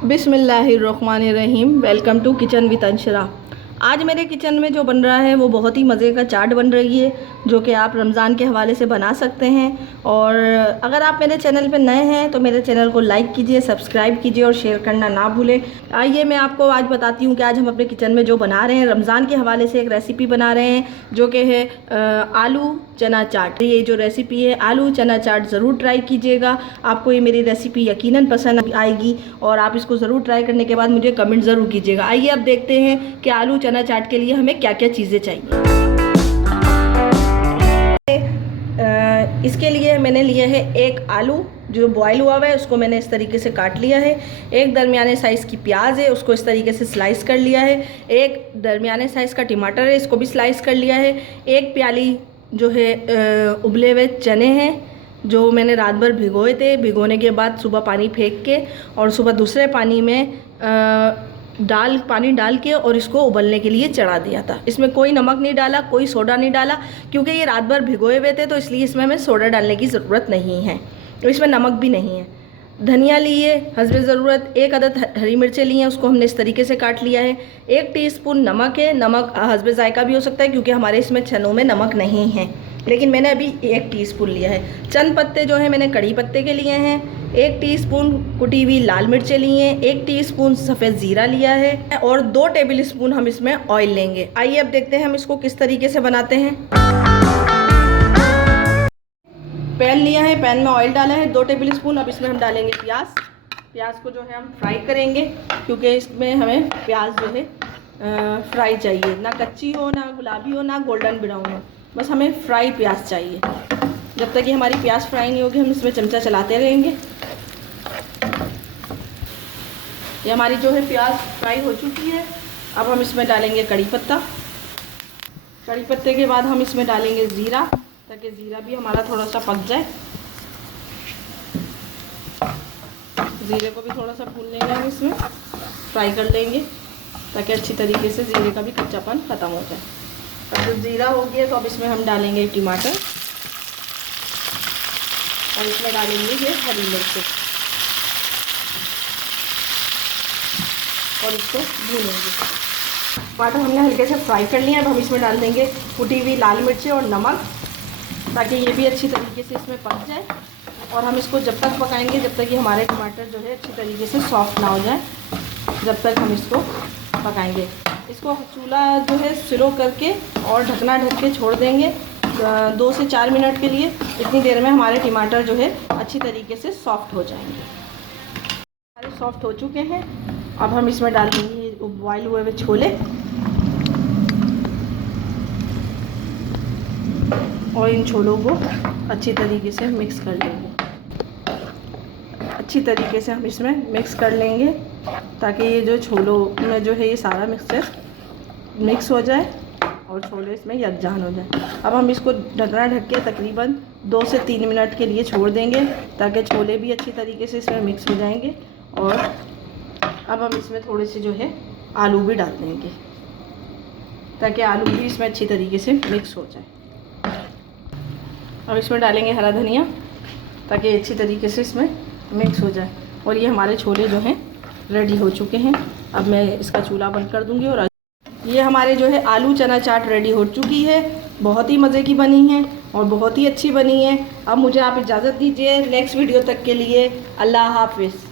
बिस्मिल्लाहिर्रहमानिर्रहीम। Welcome to kitchen with Anshara. आज मेरे किचन में जो बन रहा है वो बहुत ही मज़े का चाट बन रही है, जो कि आप रमज़ान के हवाले से बना सकते हैं। और अगर आप मेरे चैनल पर नए हैं तो मेरे चैनल को लाइक कीजिए, सब्सक्राइब कीजिए और शेयर करना ना भूलें। आइए मैं आपको आज बताती हूँ कि आज हम अपने किचन में जो बना रहे हैं, रमज़ान के हवाले से एक रेसिपी बना रहे हैं जो कि है आलू चना चाट। ये जो रेसिपी है आलू चना चाट ज़रूर ट्राई कीजिएगा। आपको ये मेरी रेसिपी यकीनन पसंद आएगी और आप इसको ज़रूर ट्राई करने के बाद मुझे कमेंट ज़रूर कीजिएगा। आइए अब देखते हैं कि आलू चना चाट के लिए हमें क्या क्या चीज़ें चाहिए। इसके लिए मैंने लिए है एक आलू जो बॉयल हुआ हुआ है, उसको मैंने इस तरीके से काट लिया है। एक दरमियाने साइज़ की प्याज है, उसको इस तरीके से स्लाइस कर लिया है। एक दरमियाने साइज़ का टमाटर है, इसको भी स्लाइस कर लिया है। एक प्याली जो है उबले हुए चने हैं जो मैंने रात भर भिगोए थे। भिगोने के बाद सुबह पानी फेंक के और सुबह दूसरे पानी में पानी डाल के और इसको उबलने के लिए चढ़ा दिया था। इसमें कोई नमक नहीं डाला, कोई सोडा नहीं डाला, क्योंकि ये रात भर भिगोए हुए थे तो इसलिए इसमें हमें सोडा डालने की ज़रूरत नहीं है। तो इसमें नमक भी नहीं है। धनिया लिए हस्बे ज़रूरत। एक अदद हरी मिर्चें ली हैं, उसको हमने इस तरीके से काट लिया है। 1 टीस्पून नमक है। नमक हस्बे जायका भी हो सकता है क्योंकि हमारे इसमें चनों में नमक नहीं है, लेकिन मैंने अभी 1 टीस्पून लिया है। चंद पत्ते जो है मैंने कड़ी पत्ते के लिए हैं। 1 टीस्पून कुटी हुई लाल मिर्चें ली हैं। 1 टीस्पून सफ़ेद ज़ीरा लिया है और 2 टेबल स्पून हम इसमें ऑयल लेंगे। आइए अब देखते हैं हम इसको किस तरीके से बनाते हैं। पैन लिया है, पैन में ऑयल डाला है 2 टेबल स्पून। अब इसमें हम डालेंगे प्याज को जो है हम फ्राई करेंगे, क्योंकि इसमें हमें प्याज जो है फ्राई चाहिए, ना कच्ची हो, ना गुलाबी हो, ना गोल्डन ब्राउन हो, बस हमें फ्राई प्याज चाहिए। जब तक कि हमारी प्याज फ्राई नहीं होगी हम इसमें चमचा चलाते रहेंगे। ये हमारी जो है प्याज फ्राई हो चुकी है। अब हम इसमें डालेंगे कड़ी पत्ता। कड़ी पत्ते के बाद हम इसमें डालेंगे ज़ीरा, ताकि ज़ीरा भी हमारा थोड़ा सा पक जाए। ज़ीरे को भी थोड़ा सा भून लेंगे, हम इसमें फ्राई कर लेंगे ताकि अच्छी तरीके से ज़ीरे का भी कच्चापन ख़त्म हो जाए। अब जब ज़ीरा हो गया तो अब इसमें हम डालेंगे टमाटर और इसमें डालेंगे ये हरी मिर्च और इसको भूनेंगे। टमाटर हमने हल्के से फ्राई कर लिया। अब हम इसमें डाल देंगे कुटी हुई लाल मिर्चें और नमक, ताकि ये भी अच्छी तरीके से इसमें पक जाए। और हम इसको जब तक पकाएंगे जब तक कि हमारे टमाटर जो है अच्छी तरीके से सॉफ्ट ना हो जाए, जब तक हम इसको पकाएंगे। इसको चूल्हा जो है स्लो करके और ढकना ढक के छोड़ देंगे 2 से 4 मिनट के लिए। इतनी देर में हमारे टमाटर जो है अच्छी तरीके से सॉफ्ट हो जाएंगे। हमारे सॉफ्ट हो चुके हैं। अब हम इसमें डाल देंगे बॉयल हुए हुए छोले और इन छोलों को अच्छी तरीके से मिक्स कर लेंगे। अच्छी तरीके से हम इसमें मिक्स कर लेंगे ताकि ये जो छोलों में जो है ये सारा मिक्सचर मिक्स हो जाए और छोले इसमें यकजान हो जाए। अब हम इसको ढकना ढक के तकरीबन 2 से 3 मिनट के लिए छोड़ देंगे ताकि छोले भी अच्छी तरीके से इसमें मिक्स हो जाएंगे। और अब हम इसमें थोड़े से जो है आलू भी डाल देंगे ताकि आलू भी इसमें अच्छी तरीके से मिक्स हो जाए। अब इसमें डालेंगे हरा धनिया ताकि अच्छी तरीके से इसमें मिक्स हो जाए। और ये हमारे छोले जो हैं रेडी हो चुके हैं। अब मैं इसका चूल्हा बंद कर दूंगी और ये हमारे जो है आलू चना चाट रेडी हो चुकी है। बहुत ही मज़े की बनी है और बहुत ही अच्छी बनी है। अब मुझे आप इजाज़त दीजिए नेक्स्ट वीडियो तक के लिए। अल्लाह हाफ़िज़।